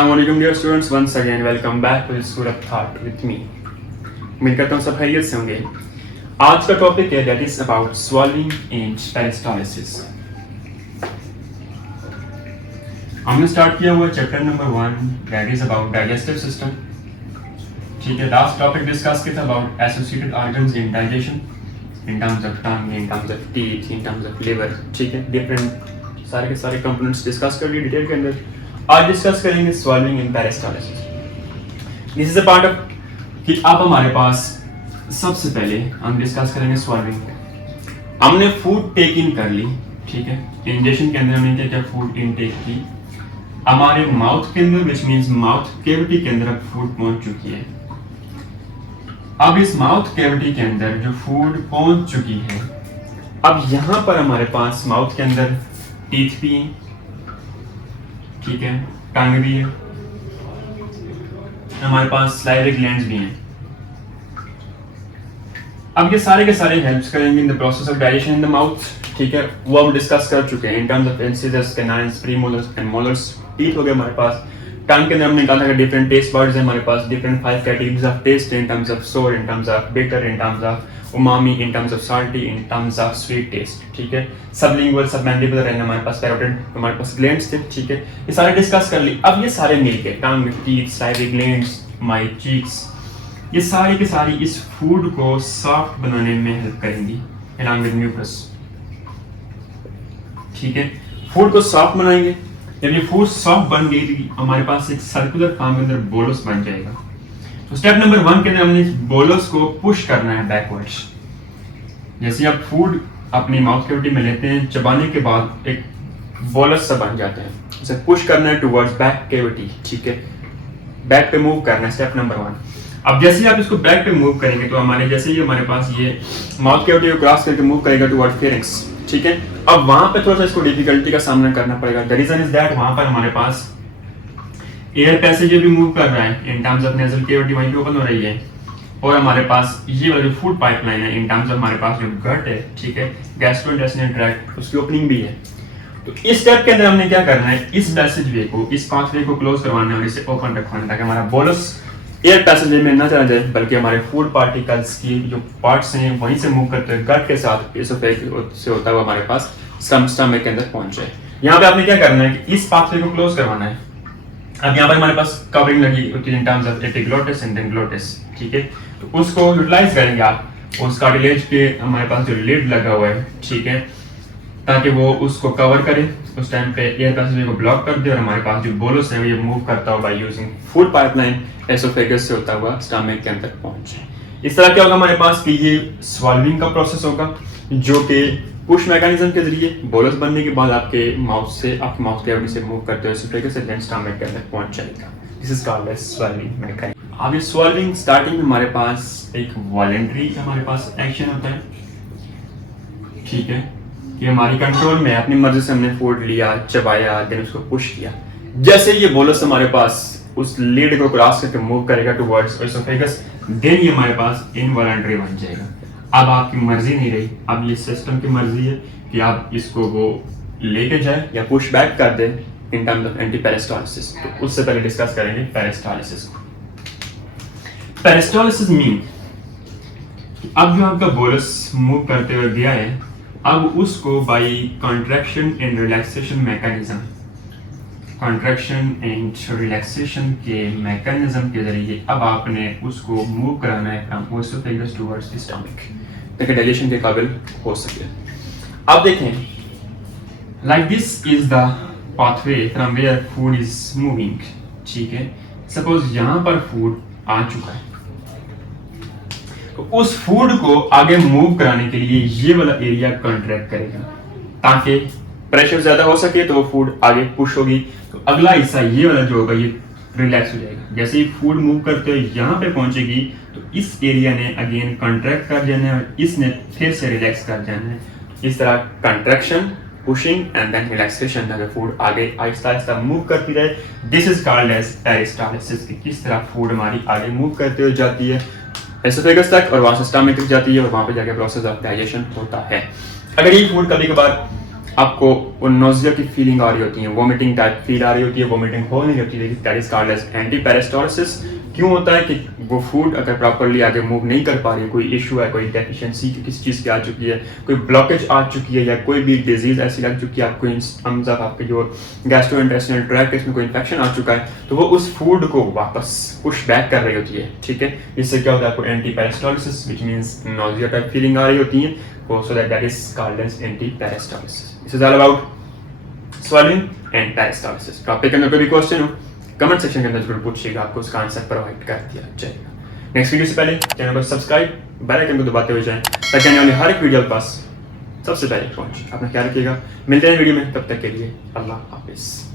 Assalamualaikum dear students, once again welcome back to the School of Thought with me. उम्मीद करता हूँ सब खैरियत से होंगे। आज का टॉपिक है that is about swallowing and peristalsis. हमने स्टार्ट किया हुआ chapter number 1 that is about digestive system. ठीक है, लास्ट टॉपिक डिस्कस किया था about associated organs in digestion in terms of tongue, in terms of teeth, in terms of liver. ठीक है, different सारे के सारे कंपोनेंट्स डिस्कस कर लिए डिटेल के अंदर। आज डिस्कस करेंगे swallowing and peristalsis. This is a part of कि अब हमारे पास सबसे पहले हम डिस्कस करेंगे swallowing को। हमने फूड टेक इन कर ली, ठीक है, इंजेक्शन के अंदर हमने क्या क्या फूड इनटेक की, हमारे माउथ के अंदर विच मींस माउथ कैविटी के अंदर अब फूड पहुंच चुकी है। अब इस माउथ कैविटी के अंदर जो फूड पहुंच चुकी है, अब यहां पर हमारे पास माउथ के अंदर टीथ भी हैं, ठीक है, टंग भी है, हमारे पास स्लाइवरी ग्लैंड्स भी हैं। अब ये सारे के सारे हेल्प्स करेंगे in the process of digestion in the mouth, ठीक है, वो हम डिस्कस कर चुके हैं in terms of incisors, canines, premolars and molars. Teeth हो गए हमारे पास। टंग के अंदर हमने कहा था कि डिफरेंट टेस्ट बर्ड्स हैं हमारे पास, different 5 categories of taste in terms of sour, in terms of bitter, in terms of umami, in terms of salty, in terms of sweet taste, ठीक है। सबलिंगुअल, सबमैंडिबुलर एंड हमारे पास parotid, हमारे पास glands थे, ठीक है, ये सारे डिस्कस कर ली। अब ये सारे मिलके tongue, teeth, salivary glands, my cheeks, ये सारी के सारी इस फूड को सॉफ्ट बनाने में हेल्प करेंगी along with mucus, ठीक है। फूड को सॉफ्ट बनाएंगे। जब ये फूड सॉफ्ट बन गई तो हमारे पास एक सर्कुलर फॉर्म के अंदर बोलस बन जाएगा। तो स्टेप नंबर 1 के अंदर हमने बोलस को पुश करना है बैकवर्ड्स। जैसे आप फूड अपनी माउथ कैविटी में लेते हैं, चबाने के बाद एक बोलस सा बन जाता है, उसे पुश करना है टुवर्ड्स बैक कैविटी, ठीक है, बैक पे मूव करना है, स्टेप नंबर 1। अब जैसे आप इसको बैक पे मूव करेंगे तो हमारे जैसे ही हमारे पास ये माउथ कैविटी को क्रॉस करके मूव करेगा टुवर्ड फेरिंक्स, ठीक है। अब वहां पे थोड़ा सा इसको डिफिकल्टी का सामना करना पड़ेगा। द रीजन इज दैट वहां पर हमारे पास एयर पैसेज भी मूव कर रहा है in terms of nasal cavity, वहीं पे ओपन हो रही है, और हमारे पास ये वाला जो फूड पाइपलाइन है इन टर्म्स ऑफ हमारे पास जो गट है, ठीक है, गैस्ट्रोइंटेस्टाइनल ट्रैक्ट, उसकी ओपनिंग भी है। तो इस स्टेप के अंदर हमने क्या करना है, इस पैसेज वे को, इस पाथवे को क्लोज करवाना है और इसे ओपन रखवाना है ताकि हमारा बोलस एयर पैसेज में ना चला जाए, बल्कि हमारे फूड पार्टिकल्स की जो पार्ट्स हैं वहीं से मूव करते हुए गट के साथ इसोफेगस से होता हुआ हमारे पास स्टमक के अंदर पहुंच जाए। यहाँ पे आपने क्या करना है कि इस पाथवे को क्लोज करवाना है। अब यहाँ पर हमारे पास कवरिंग लगी होती है in terms of epiglottis and then glottis, ठीक है, तो उसको यूटिलाइज करेंगे आप उस कार्टिलेज पे हमारे पास जो लिड लगा हुआ है, ठीक है, ताकि वो उसको कवर करे, उस टाइम पे एयर पैसेज को ब्लॉक कर दे और हमारे पास जो बोलस है ये मूव करता हुआ by using food pipeline oesophagus से होता हुआ स्टमक के अंदर पहुंचे। इस तरह क्या होगा हमारे पास कि ये स्वॉल्विंग का प्रोसेस होगा जो कि पुश मैकेनिज्म के जरिए बोलस बनने के बाद आपके माउथ से, आपके माउथ कैविटी से मूव करते हुए एसोफेगस से देन स्टमक के अंदर पहुंच जाएगा। This is called as swallowing mechanism. अब ये स्वॉल्विंग स्टार्टिंग में हमारे पास एक वॉलंटरी हमारे पास एक्शन होता है, ठीक है, ये हमारी कंट्रोल में है, अपनी मर्जी से हमने फूड लिया, चबाया, देन उसको पुश किया। जैसे ये बोलस हमारे पास उस लीड को क्रॉस करके मूव करेगा टुवर्ड्स एसोफेगस, देन ये हमारे पास इनवॉलंटरी बन जाएगा। अब आपकी मर्जी नहीं रही, अब ये सिस्टम की मर्जी है कि आप इसको वो लेके जाए या पुश बैक कर दे in terms of anti peristalsis. तो उससे पहले डिस्कस करेंगे पेरिस्टालिसिस को। पेरिस्टालिसिस मीन अब जो आपका बोलस मूव करते हुए गया है, अब उसको by contraction and relaxation mechanism, contraction and relaxation के मैकेनिज्म के जरिए अब आपने उसको मूव कराना है from oesophagus towards the stomach ताकि डाइजेशन के काबिल हो सके। अब देखें, like this is the pathway from where food is moving, ठीक है। सपोज यहाँ पर फूड आ चुका है, तो उस फूड को आगे मूव कराने के लिए ये वाला एरिया कॉन्ट्रैक्ट करेगा ताकि प्रेशर ज्यादा हो सके, तो वो फूड आगे पुश होगी, तो अगला हिस्सा ये वाला जो होगा ये रिलैक्स हो जाएगा। जैसे ही फूड मूव करते हुए यहाँ पे पहुंचेगी तो इस एरिया ने अगेन कॉन्ट्रैक्ट कर जाना है और इसने फिर से रिलैक्स कर जाना है। इस तरह contraction, pushing and then relaxation, अगर फूड आगे आहिस्ता आहिस्ता मूव करती रहे, this is called as peristalsis. किस तरह फूड हमारी आगे मूव करते हुए जाती है एसोफेगस तक और वहां से स्टमक तक जाती है और वहां पे जाके प्रोसेस ऑफ डाइजेशन होता है। अगर ये फूड कभी कभार आपको वो नोजिया की फीलिंग आ रही होती है, वोमिटिंग टाइप फील आ रही होती है, वोमिटिंग हो नहीं होती है, that is called as anti peristalsis. क्यों होता है कि वो फूड अगर प्रॉपरली आगे मूव नहीं कर पा रही है, कोई इशू है, कोई डेफिशिएंसी किसी चीज़ की आ चुकी है, कोई ब्लॉकेज आ चुकी है, या कोई भी डिजीज ऐसी लग चुकी है आपको, आपके जो गैस्ट्रोइंटेस्टिनल ट्रैक्ट इसमें कोई इन्फेक्शन आ चुका है, तो वो उस फूड को वापस पुश बैक कर रही होती है। ठीक है, इससे क्या होता है, आपको anti peristalsis which means nausea type feeling आ रही होती है, so that is called as anti-peristalsis. This is all about swallowing and peristalsis. Topic के अंदर कोई भी क्वेश्चन हो कमेंट सेक्शन के अंदर जरूर पूछिएगा, आपको उसका आंसर प्रोवाइड कर दिया जाएगा। नेक्स्ट वीडियो से पहले चैनल को सब्सक्राइब, बेल आइकन को दबाते हुए जाएं ताकि आने वाली हर एक वीडियो के पास सबसे पहले पहुंचे। अपना ख्याल रखिएगा, मिलते हैं वीडियो में, तब तक के लिए अल्लाह हाफिज़।